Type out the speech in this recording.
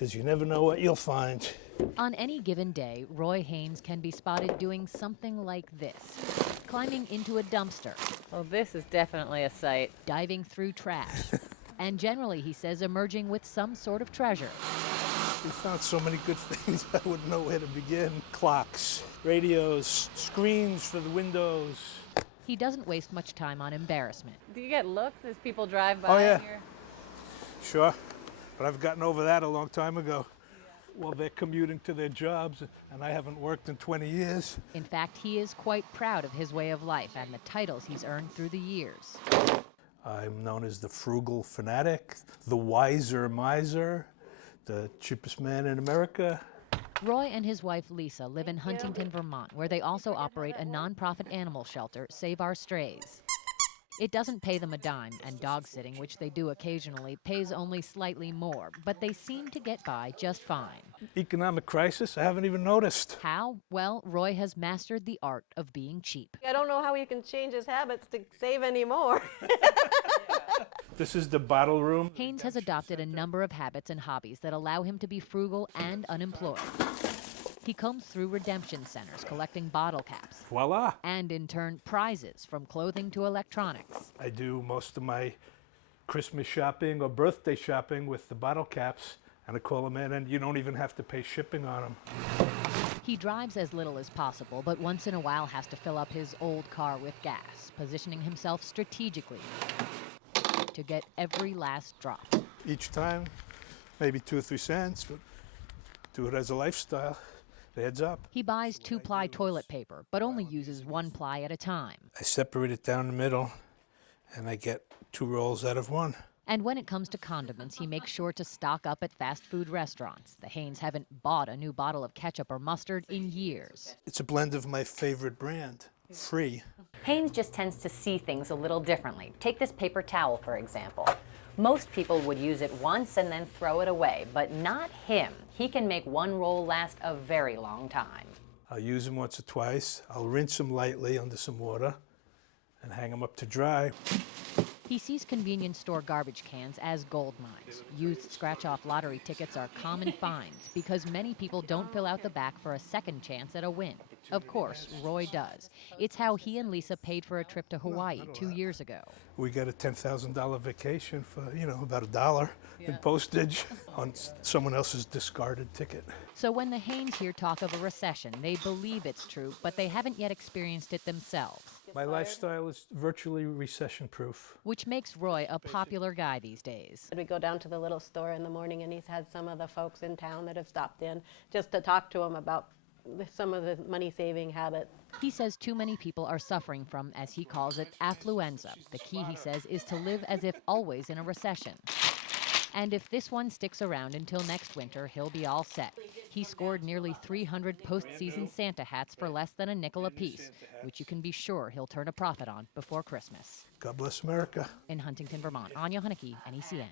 because you never know what you'll find. On any given day, Roy Haynes can be spotted doing something like this. Climbing into a dumpster. Well, this is definitely a sight. Diving through trash. And generally, he says, emerging with some sort of treasure. We found so many good things, I wouldn't know where to begin. Clocks, radios, screens for the windows. He doesn't waste much time on embarrassment. Do you get looks as people drive by Oh, yeah. here? Sure, but I've gotten over that a long time ago. Well, they're commuting to their jobs, and I haven't worked in 20 years. In fact, he is quite proud of his way of life and the titles he's earned through the years. I'm known as the frugal fanatic, the wiser miser, the cheapest man in America. Roy and his wife Lisa live in Huntington, Vermont, where they also operate a nonprofit animal shelter, Save Our Strays. It doesn't pay them a dime, and dog sitting, which they do occasionally, pays only slightly more, but they seem to get by just fine. Economic crisis? I haven't even noticed. How? Well, Roy has mastered the art of being cheap. I don't know how he can change his habits to save anymore. This is the bottle room. Haynes has adopted a number of habits and hobbies that allow him to be frugal and unemployed. He combs through redemption centers, collecting bottle caps. Voila! And in turn, prizes from clothing to electronics. I do most of my Christmas shopping or birthday shopping with the bottle caps, and I call them in, and you don't even have to pay shipping on them. He drives as little as possible, but once in a while has to fill up his old car with gas, positioning himself strategically to get every last drop. Each time, maybe 2 or 3 cents, but do it as a lifestyle. Heads up. He buys 2-ply toilet paper, but only uses 1 ply at a time. I separate it down the middle, and I get 2 rolls out of 1. And when it comes to condiments, he makes sure to stock up at fast food restaurants. The Haynes haven't bought a new bottle of ketchup or mustard in years. It's a blend of my favorite brand, Free. Haynes just tends to see things a little differently. Take this paper towel, for example. Most people would use it once and then throw it away, but not him. He can make 1 roll last a very long time. I'll use them once or twice. I'll rinse them lightly under some water and hang them up to dry. He sees convenience store garbage cans as gold mines. Used scratch-off lottery tickets are common finds because many people don't fill out the back for a second chance at a win. Of course, Roy does. It's how he and Lisa paid for a trip to Hawaii 2 years ago. We got a $10,000 vacation for, about $1 in postage on someone else's discarded ticket. So when the Haynes here talk of a recession, they believe it's true, but they haven't yet experienced it themselves. My lifestyle is virtually recession-proof. Which makes Roy a popular guy these days. We go down to the little store in the morning, and he's had some of the folks in town that have stopped in just to talk to him about some of the money-saving habits. He says too many people are suffering from, as he calls it, affluenza. The key, he says, is to live as if always in a recession. And if this one sticks around until next winter, he'll be all set. He scored nearly 300 postseason Santa hats for less than a nickel apiece, which you can be sure he'll turn a profit on before Christmas. God bless America. In Huntington, Vermont, Anya Hunnicky, NECN.